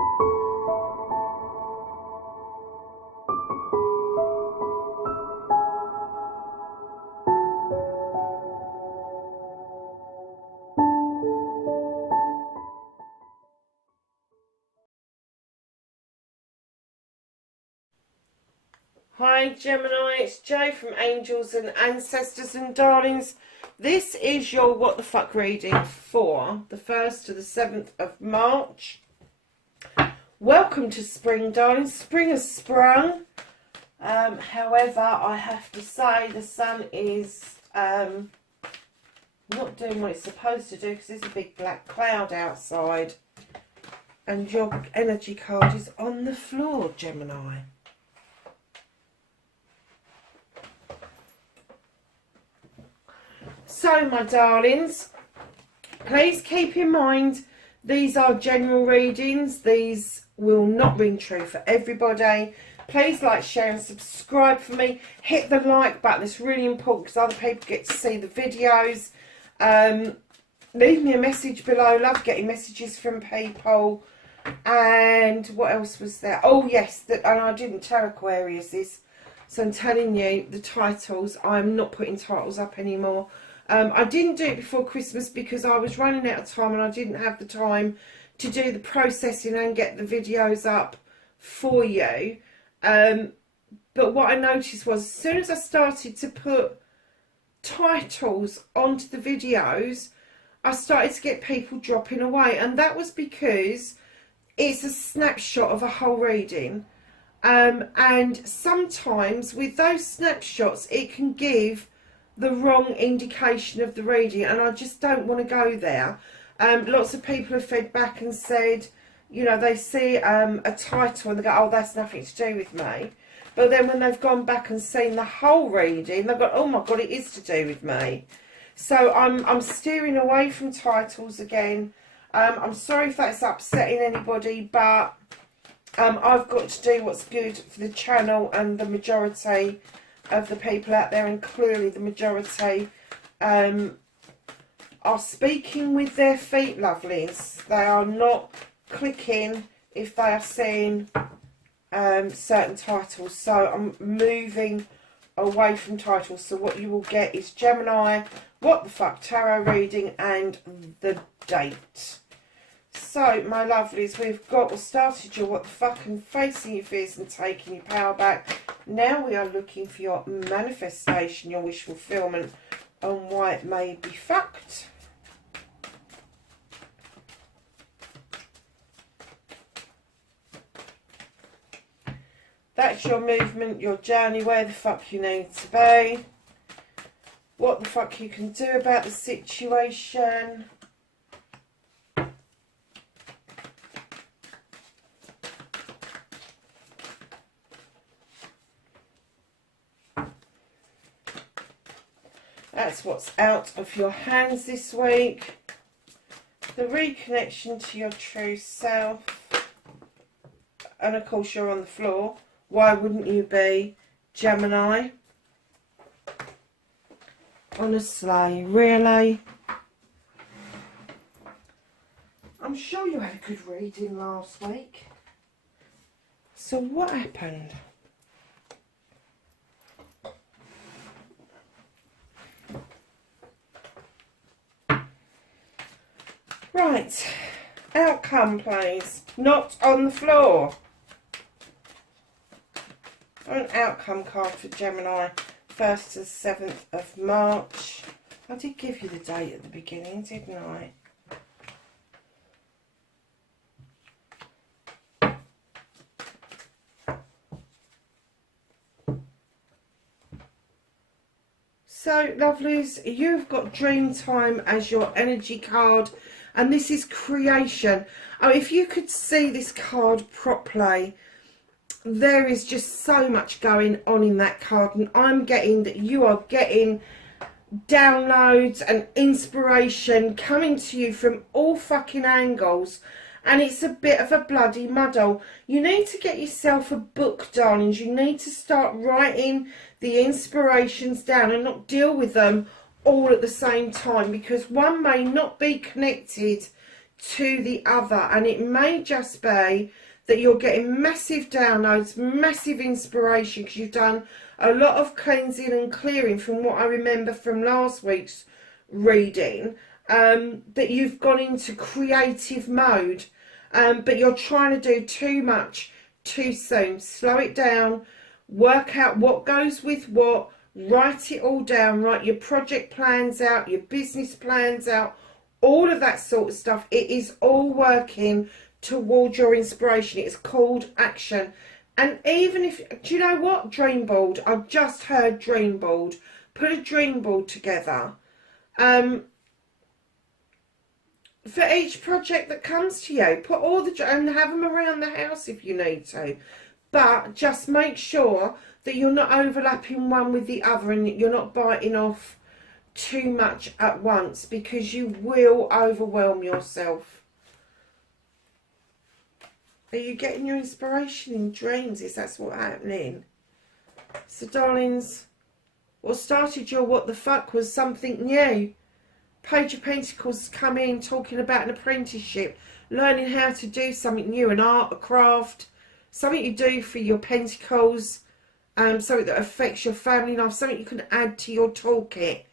Hi Gemini, it's Jo from Angels and Ancestors and Darlings. This is your What the Fuck reading for the 1st to the 7th of March. Welcome to spring, darlings. Spring has sprung. However, I have to say the sun is not doing what it's supposed to do because there's a big black cloud outside. And your energy card is on the floor, Gemini. So, my darlings, please keep in mind these are general readings. These will not ring true for everybody. Please like, share and subscribe for me. Hit the like button. It's really important because other people get to see the videos. Leave me a message below. Love getting messages from people. And what else was there? Oh, yes. And I didn't tell Aquarius this. So I'm telling you the titles. I'm not putting titles up anymore. I didn't do it before Christmas because I was running out of time and I didn't have the time to do the processing and get the videos up for you. But what I noticed was as soon as I started to put titles onto the videos, I started to get people dropping away. And that was because it's a snapshot of a whole reading. And sometimes with those snapshots, it can give the wrong indication of the reading, and I just don't want to go there. Lots of people have fed back and said, you know, they see a title and they go, oh, that's nothing to do with me. But then when they've gone back and seen the whole reading, they've got, oh my God, it is to do with me. So I'm steering away from titles again. I'm sorry if that's upsetting anybody, but I've got to do what's good for the channel and the majority of the people out there, and clearly the majority are speaking with their feet, lovelies. They are not clicking if they are seeing certain titles. So I'm moving away from titles. So what you will get is Gemini, What the Fuck Tarot reading and the date. So, my lovelies, we've started your What the Fuck and facing your fears and taking your power back. Now we are looking for your manifestation, your wish fulfillment, and why it may be fucked. That's your movement, your journey, where the fuck you need to be. What the fuck you can do about the situation. That's what's out of your hands this week. The reconnection to your true self. And of course you're on the floor. Why wouldn't you be, Gemini? Honestly, really? I'm sure you had a good reading last week. So what happened? Right, outcome please, not on the floor. An outcome card for Gemini, 1st to the 7th of March. I did give you the date at the beginning, didn't I? So, lovelies, you've got Dreamtime as your energy card. And this is creation. Oh, if you could see this card properly, there is just so much going on in that card. And I'm getting that you are getting downloads and inspiration coming to you from all fucking angles. And it's a bit of a bloody muddle. You need to get yourself a book, darlings. You need to start writing the inspirations down and not deal with them all at the same time, because one may not be connected to the other, and it may just be that you're getting massive downloads, massive inspiration, because you've done a lot of cleansing and clearing from what I remember from last week's reading, that you've gone into creative mode, but you're trying to do too much too soon. Slow it down, work out what goes with what, write it all down, write your project plans out, your business plans out, all of that sort of stuff. It is all working towards your inspiration. It's called action. And even if, do you know what, dream board, I've just heard dream board, put a dream board together for each project that comes to you. Put all the, and have them around the house if you need to, but just make sure that you're not overlapping one with the other, and you're not biting off too much at once, because you will overwhelm yourself. Are you getting your inspiration in dreams? Is that what's happening? So, darlings, what started your what the fuck was something new. Page of Pentacles come in talking about an apprenticeship, learning how to do something new, an art, a craft, something you do for your Pentacles, something that affects your family life, something you can add to your toolkit.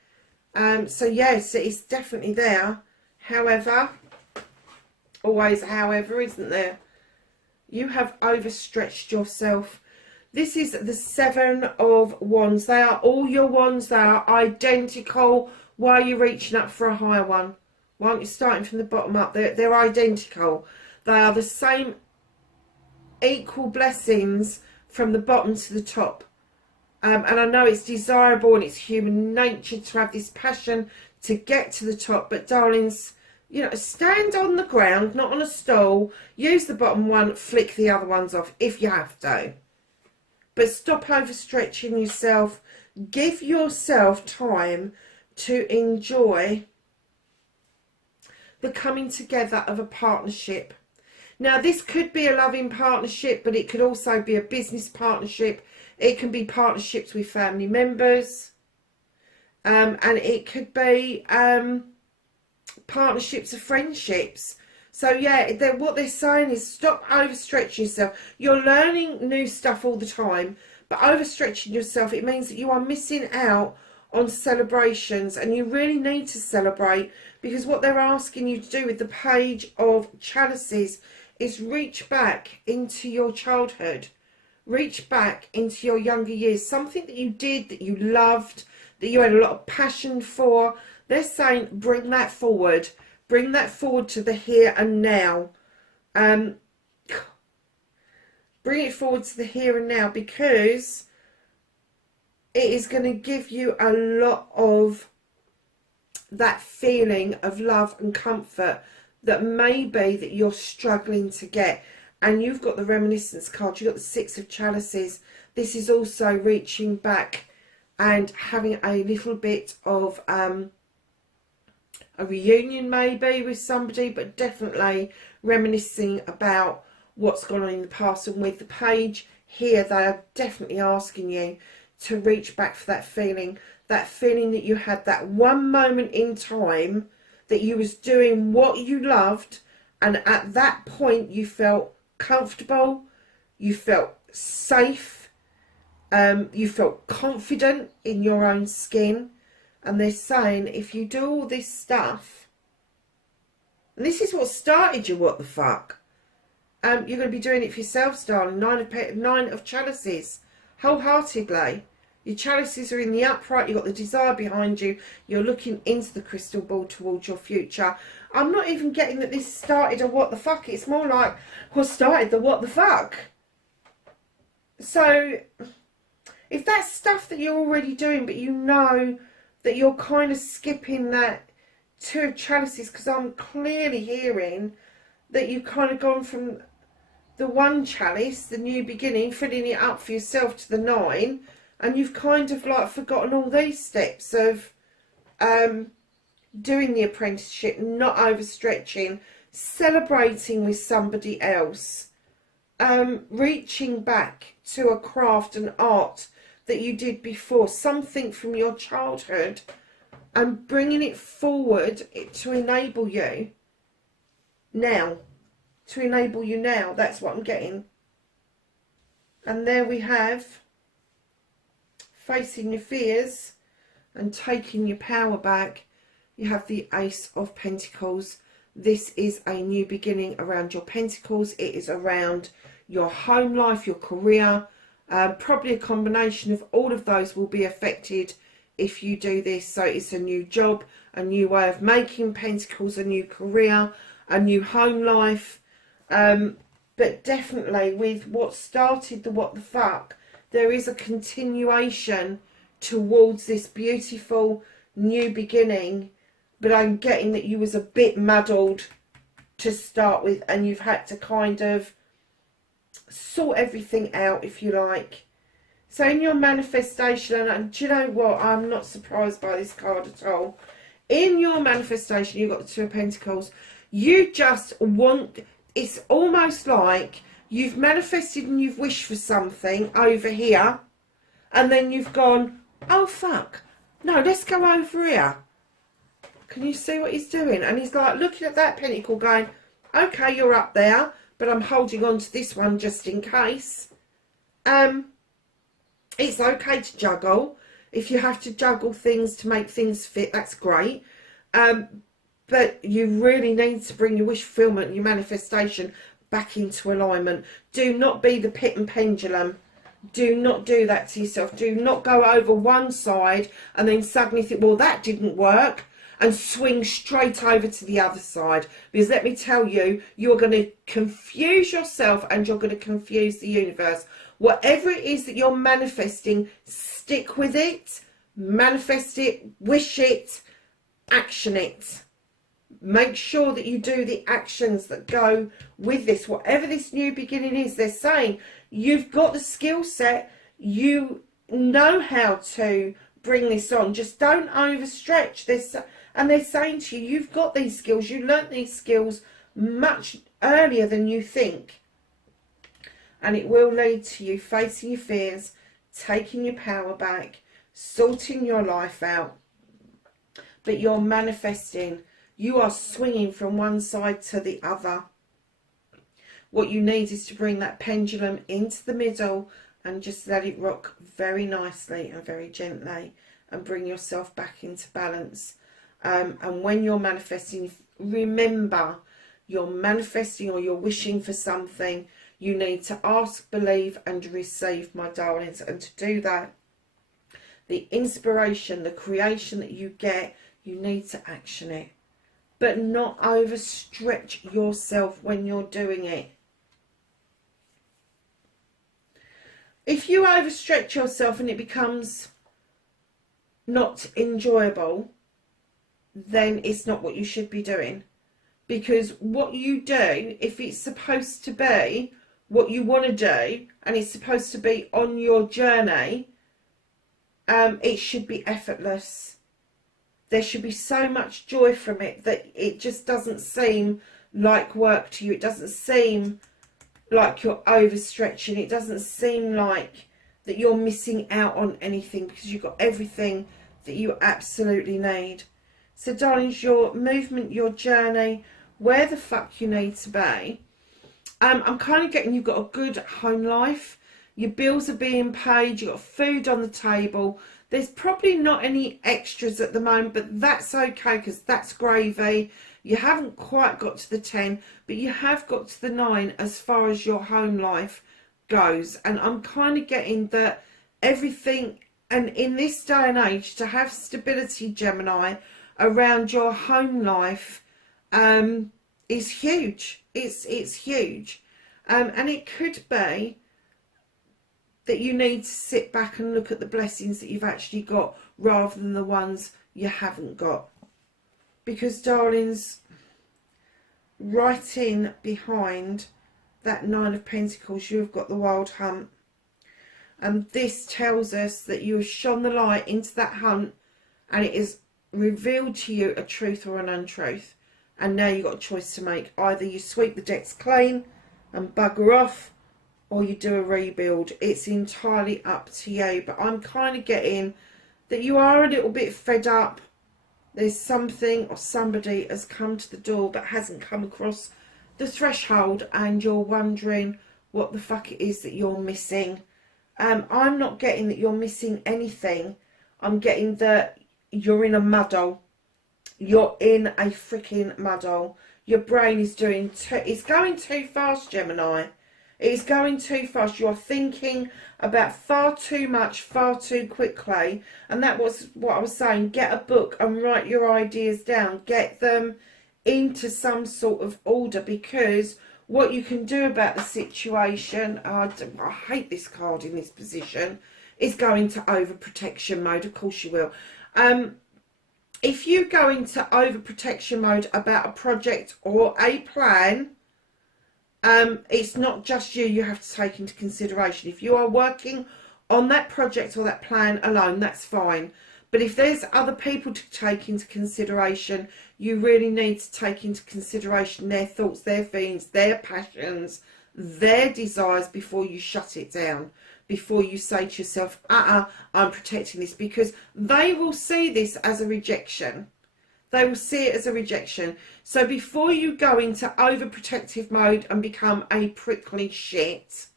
So yes, it's definitely there. However, always however, isn't there? You have overstretched yourself. This is the Seven of Wands. They are all your wands. They are identical. Why are you reaching up for a higher one? Why aren't you starting from the bottom up? They're identical. They are the same equal blessings from the bottom to the top. And I know it's desirable and it's human nature to have this passion to get to the top. But darlings, you know, stand on the ground, not on a stool. Use the bottom one, flick the other ones off if you have to. But stop overstretching yourself. Give yourself time to enjoy the coming together of a partnership. Now, this could be a loving partnership, but it could also be a business partnership. It can be partnerships with family members. And it could be partnerships of friendships. So yeah, what they're saying is stop overstretching yourself. You're learning new stuff all the time, but overstretching yourself, it means that you are missing out on celebrations, and you really need to celebrate, because what they're asking you to do with the Page of Chalices is reach back into your childhood, reach back into your younger years, something that you did, that you loved, that you had a lot of passion for. They're saying bring that forward to the here and now. Bring it forward to the here and now, because it is going to give you a lot of that feeling of love and comfort that maybe that you're struggling to get. And you've got the reminiscence card, you've got the Six of Chalices. This is also reaching back and having a little bit of a reunion maybe with somebody, but definitely reminiscing about what's gone on in the past. And with the page here, they are definitely asking you to reach back for that feeling that you had that one moment in time that you was doing what you loved, and at that point you felt comfortable, you felt safe, you felt confident in your own skin. And they're saying if you do all this stuff, and this is what started you, what the fuck, you're going to be doing it for yourselves, darling. Nine of Chalices, wholeheartedly. Your chalices are in the upright, you've got the desire behind you, you're looking into the crystal ball towards your future. I'm not even getting that this started a what the fuck, it's more like what started the what the fuck. So if that's stuff that you're already doing, but you know that you're kind of skipping that Two of Chalices, because I'm clearly hearing that you've kind of gone from the one chalice, the new beginning, filling it up for yourself, to the nine, and you've kind of like forgotten all these steps of doing the apprenticeship, not overstretching, celebrating with somebody else, reaching back to a craft and art that you did before, something from your childhood, and bringing it forward to enable you now, to enable you now. That's what I'm getting. And there we have facing your fears and taking your power back. You have the Ace of Pentacles. This is a new beginning around your pentacles. It is around your home life, your career. Probably a combination of all of those will be affected if you do this. So it's a new job, a new way of making pentacles, a new career, a new home life. But definitely with what started the what the fuck, there is a continuation towards this beautiful new beginning. But I'm getting that you was a bit muddled to start with, and you've had to kind of sort everything out, if you like. So in your manifestation, and do you know what? I'm not surprised by this card at all. In your manifestation, you've got the Two of Pentacles. You just want, it's almost like you've manifested and you've wished for something over here, and then you've gone, oh fuck, no, let's go over here. Can you see what he's doing? And he's like looking at that pentacle going, okay, you're up there, but I'm holding on to this one just in case. It's okay to juggle. If you have to juggle things to make things fit, that's great. But you really need to bring your wish fulfillment and your manifestation back into alignment. Do not be the pit and pendulum. Do not do that to yourself. Do not go over one side and then suddenly think, well, that didn't work, and swing straight over to the other side. Because let me tell you, you're going to confuse yourself and you're going to confuse the universe. Whatever it is that you're manifesting, stick with it, manifest it, wish it, action it. Make sure that you do the actions that go with this. Whatever this new beginning is, they're saying you've got the skill set, you know how to bring this on. Just don't overstretch this. And they're saying to you, you've got these skills. You learnt these skills much earlier than you think. And it will lead to you facing your fears, taking your power back, sorting your life out. But you're manifesting. You are swinging from one side to the other. What you need is to bring that pendulum into the middle and just let it rock very nicely and very gently, and bring yourself back into balance. And when you're manifesting, remember, you're manifesting or you're wishing for something. You need to ask, believe and receive, my darlings. And to do that, the inspiration, the creation that you get, you need to action it. But not overstretch yourself when you're doing it. If you overstretch yourself and it becomes not enjoyable, then it's not what you should be doing. Because what you do, if it's supposed to be what you want to do, and it's supposed to be on your journey, it should be effortless. There should be so much joy from it that it just doesn't seem like work to you. It doesn't seem like you're overstretching. It doesn't seem like that you're missing out on anything, because you've got everything that you absolutely need. So darlings, your movement, your journey, where the fuck you need to be. I'm kind of getting you've got a good home life. Your bills are being paid. You've got food on the table. There's probably not any extras at the moment, but that's okay, because that's gravy. You haven't quite got to the 10, but you have got to the 9 as far as your home life goes. And I'm kind of getting that everything, and in this day and age, to have stability, Gemini, around your home life is huge. It's huge. And it could be that you need to sit back and look at the blessings that you've actually got rather than the ones you haven't got. Because, darlings, right in behind that 9 of Pentacles, you've got the Wild Hunt. And this tells us that you have shone the light into that hunt, and it is revealed to you a truth or an untruth. And now you've got a choice to make. Either you sweep the decks clean and bugger off, or you do a rebuild. It's entirely up to you. But I'm kind of getting that you are a little bit fed up. There's something or somebody has come to the door but hasn't come across the threshold and you're wondering what the fuck it is that you're missing. I'm not getting that you're missing anything. I'm getting that you're in a muddle. You're in a freaking muddle. Your brain is doing it's going too fast, Gemini. It's going too fast. You're thinking about far too much, far too quickly. And that was what I was saying. Get a book and write your ideas down. Get them into some sort of order, because what you can do about the situation, I hate this card in this position, is go into overprotection mode. Of course you will. If you go into overprotection mode about a project or a plan, it's not just you have to take into consideration. If you are working on that project or that plan alone, that's fine. But if there's other people to take into consideration, you really need to take into consideration their thoughts, their feelings, their passions, their desires before you shut it down. Before you say to yourself, I'm protecting this, because they will see this as a rejection. They will see it as a rejection. So before you go into overprotective mode and become a prickly shit,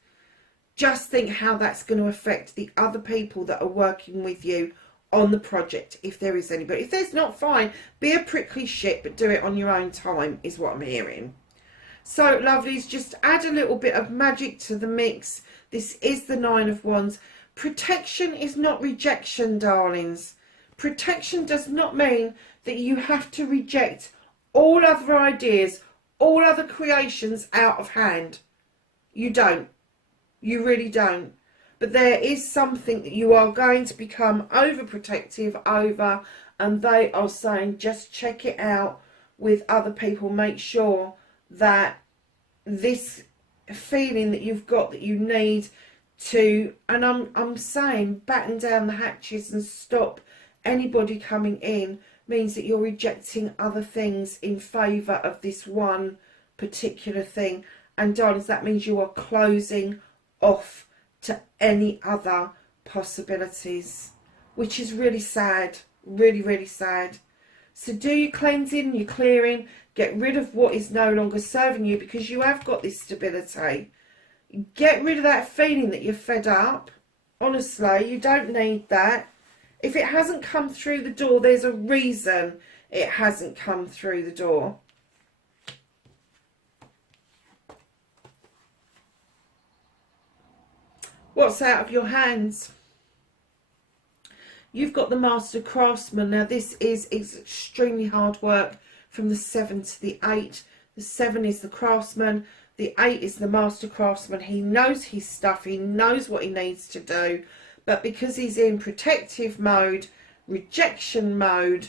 just think how that's going to affect the other people that are working with you on the project, if there is anybody. If there's not, fine. Be a prickly shit, but do it on your own time, is what I'm hearing. So, lovelies, just add a little bit of magic to the mix. This is the Nine of Wands. Protection is not rejection, darlings. Protection does not mean that you have to reject all other ideas, all other creations out of hand. You don't. You really don't. But there is something that you are going to become overprotective over, and they are saying just check it out with other people. Make sure that this feeling that you've got that you need to, and I'm saying batten down the hatches and stop anybody coming in, means that you're rejecting other things in favour of this one particular thing. And darlings, that means you are closing off to any other possibilities, which is really sad, really, really sad. So do your cleansing, your clearing, get rid of what is no longer serving you, because you have got this stability. Get rid of that feeling that you're fed up. Honestly, you don't need that. If it hasn't come through the door, there's a reason it hasn't come through the door. What's out of your hands? You've got the Master Craftsman. Now this is extremely hard work, from the 7 to the 8. The 7 is the Craftsman. The 8 is the Master Craftsman. He knows his stuff. He knows what he needs to do. But because he's in protective mode, rejection mode,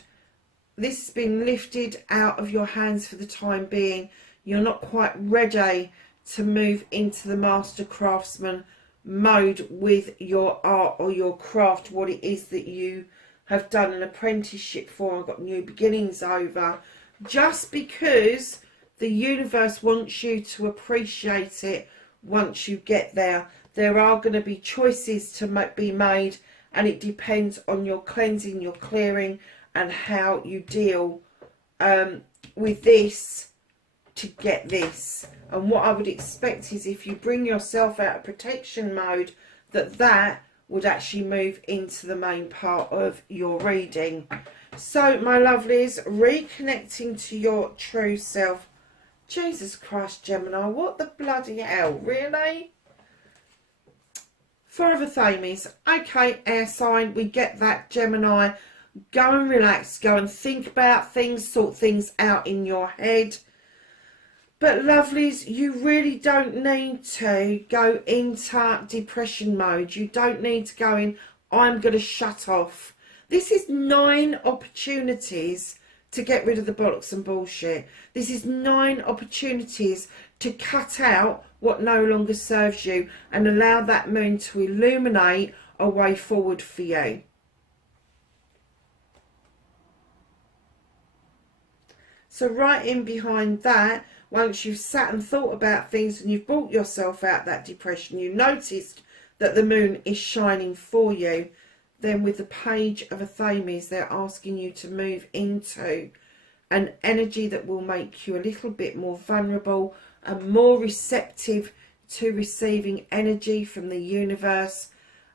this has been lifted out of your hands for the time being. You're not quite ready to move into the Master Craftsman mode with your art or your craft, what it is that you have done an apprenticeship for and got new beginnings over, just because the universe wants you to appreciate it once you get there. There are going to be choices to be made, and it depends on your cleansing, your clearing, and how you deal with this to get this. And what I would expect is, if you bring yourself out of protection mode, that would actually move into the main part of your reading. So my lovelies, reconnecting to your true self. Jesus Christ, Gemini, what the bloody hell, really? Forever Thamies. Okay, air sign, we get that, Gemini. Go and relax, go and think about things, sort things out in your head. But lovelies, you really don't need to go into depression mode. You don't need to go in, I'm going to shut off. This is 9 opportunities to get rid of the bollocks and bullshit. This is 9 opportunities to cut out what no longer serves you and allow that moon to illuminate a way forward for you. So right in behind that, once you've sat and thought about things and you've brought yourself out that depression, you noticed that the moon is shining for you, then with the Page of Athames, they're asking you to move into an energy that will make you a little bit more vulnerable and more receptive to receiving energy from the universe,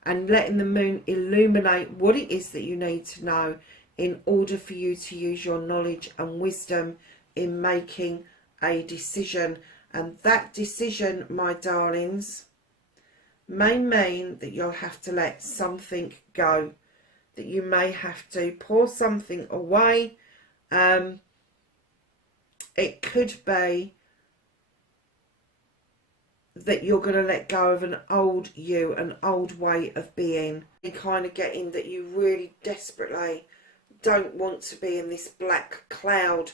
and letting the moon illuminate what it is that you need to know in order for you to use your knowledge and wisdom in making a decision. And that decision, my darlings, may mean that you'll have to let something go, that you may have to pour something away. It could be that you're going to let go of an old you, an old way of being. You're kind of getting that you really desperately don't want to be in this black cloud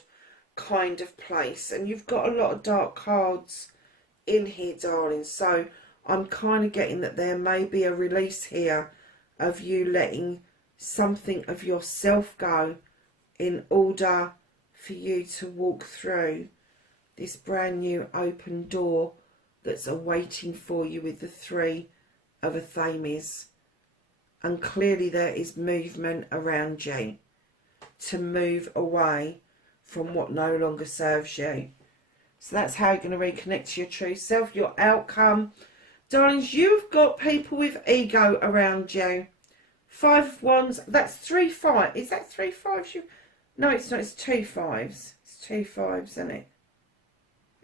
kind of place. And you've got a lot of dark cards in here, darling. So I'm kind of getting that there may be a release here of you letting something of yourself go in order for you to walk through this brand new open door that's awaiting for you with the Three of Athames. And clearly there is movement around you to move away from what no longer serves you. So that's how you're going to reconnect to your true self, your outcome. Darlings, you've got people with ego around you. 5 of Wands, that's 3 5. Is that 3 5s? No, it's not, it's 2 5s. It's 2 5s, isn't it?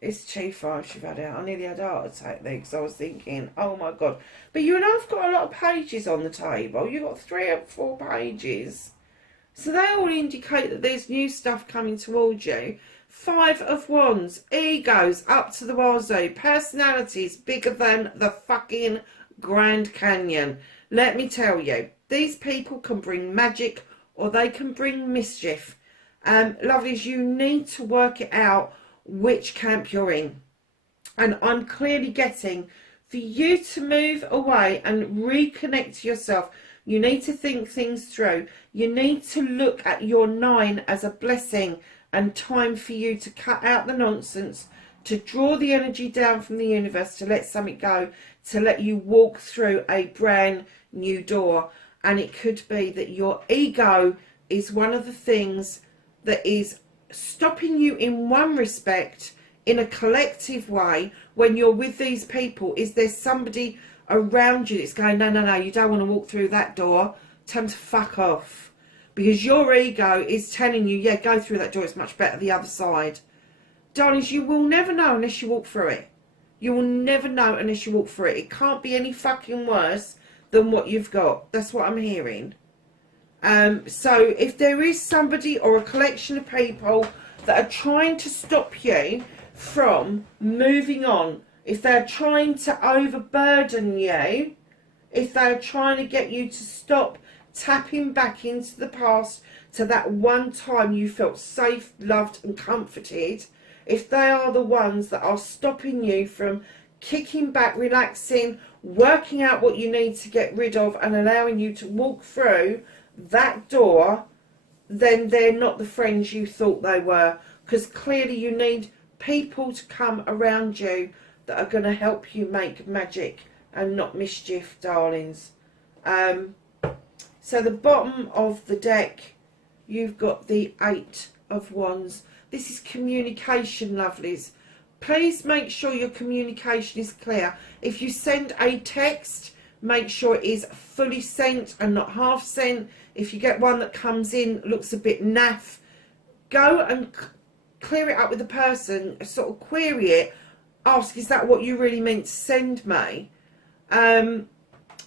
It's 2 5s you've had out. I nearly had a heart attack there because I was thinking, oh my God. But you and I've got a lot of pages on the table. You've got 3 or 4 pages. So they all indicate that there's new stuff coming towards you. 5 of Wands, egos up to the wazoo, personalities bigger than the fucking Grand Canyon. Let me tell you, these people can bring magic or they can bring mischief. Lovelies, you need to work it out which camp you're in. And I'm clearly getting for you to move away and reconnect to yourself. You need to think things through. You need to look at your 9 as a blessing and time for you to cut out the nonsense, to draw the energy down from the universe, to let something go, to let you walk through a brand new door. And it could be that your ego is one of the things that is stopping you in one respect in a collective way when you're with these people. Is there somebody around you that's going, no, no, no, you don't want to walk through that door, tell them to fuck off, because your ego is telling you, yeah, go through that door, it's much better the other side. Darlings, you will never know unless you walk through it. You will never know unless you walk through it. It can't be any fucking worse than what you've got. That's what I'm hearing. So if there is somebody or a collection of people that are trying to stop you from moving on, if they're trying to overburden you, if they're trying to get you to stop tapping back into the past, to that one time you felt safe, loved and comforted, if they are the ones that are stopping you from kicking back, relaxing, working out what you need to get rid of and allowing you to walk through that door, then they're not the friends you thought they were. Because clearly you need people to come around you that are going to help you make magic and not mischief, darlings. So the bottom of the deck, you've got the 8 of Wands. This is communication, lovelies. Please make sure your communication is clear. If you send a text, make sure it is fully sent and not half sent. If you get one that comes in, looks a bit naff, go and clear it up with the person, sort of query it, ask, is that what you really meant to send me?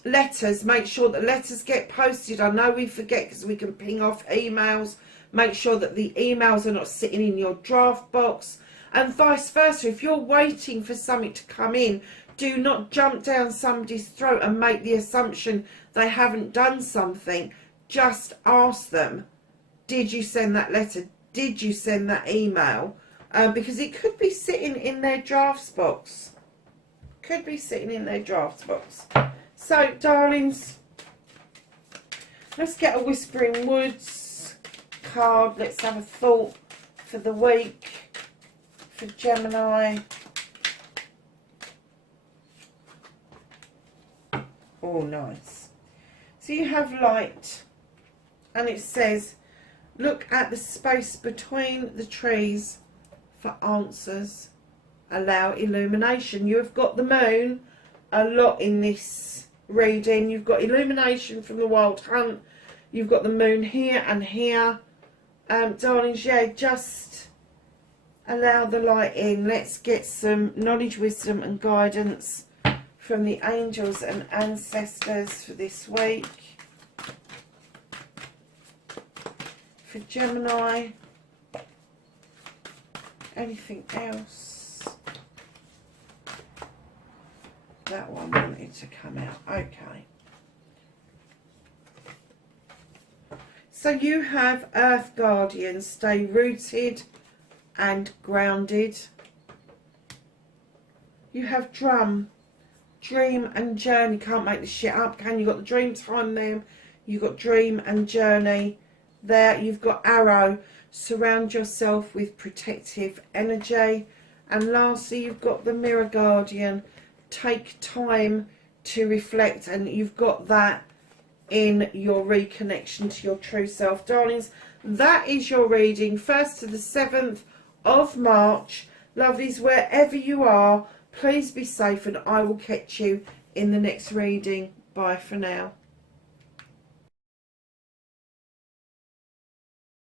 Letters, make sure that letters get posted. I know we forget because we can ping off emails. Make sure that the emails are not sitting in your draft box, and vice versa. If you're waiting for something to come in, do not jump down somebody's throat and make the assumption they haven't done something. Just ask them, did you send that letter? Did you send that email? Because it could be sitting in their drafts box. Could be sitting in their drafts box. So, darlings, let's get a Whispering Woods card. Let's have a thought for the week for Gemini. Oh, nice. So you have light, and it says, Look at the space between the trees for answers. Allow illumination. You have got the moon a lot in this reading. You've got illumination from the Wild Hunt. You've got the moon here and here. Darlings, yeah, just allow the light in. Let's get some knowledge, wisdom and guidance from the angels and ancestors for this week. For Gemini. Anything else? That one wanted to come out. Okay. So you have Earth Guardians. Stay rooted and grounded. You have Drum. Dream and Journey. Can't make this shit up, can you? Got the dream time there. You've got Dream and Journey there. You've got Arrow. Surround yourself with protective energy. And lastly, you've got the Mirror Guardian. Take time to reflect, and you've got that in your reconnection to your true self. Darlings, that is your reading, 1st to the 7th of March. Lovelies, wherever you are, please be safe, and I will catch you in the next reading. Bye for now.